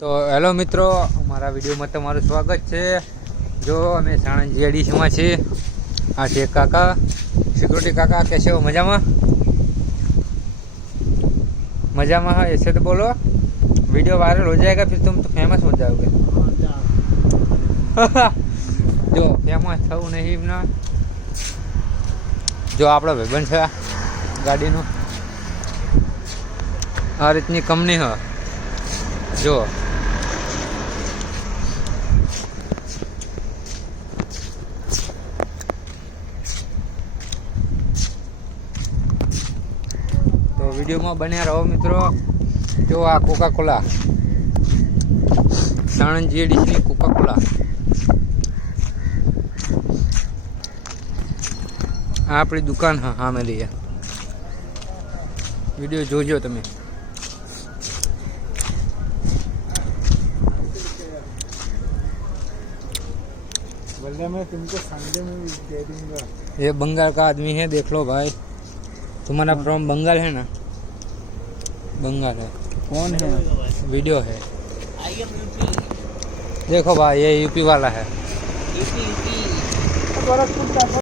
તો હેલો મિત્રો, અમારા વિડીયોમાં તમારું સ્વાગત છે। જો અમે સાણંદ જીઆઈડીસીમાં છીએ। આ છે કાકા, सिक्योरिटी काका। कैसे हो? मजा में? मजा में? हाँ, ऐसे तो बोलो, वीडियो वायरल हो जाएगा, फिर तुम तो फेमस हो जाओगे। जो फेमस थવું नहीं ना, जो આપણો ભાઈબંધ છે ગાડીનો, આ રીતની કંપની હ। જો तो वीडियो में बने रहो मित्रों। जो आ Coca Cola, Sanand GIDC Coca Cola, आपणी दुकान हाँ हाँ मेरी है। वीडियो जोजो तमे। मैं तुमको संडे में भी दे दूंगा। ये बंगाल का आदमी है, देख लो भाई। तुम्हारा फ्रॉम बंगाल है ना? बंगाल है। कौन है? वीडियो है, देखो भाई, ये यूपी वाला है।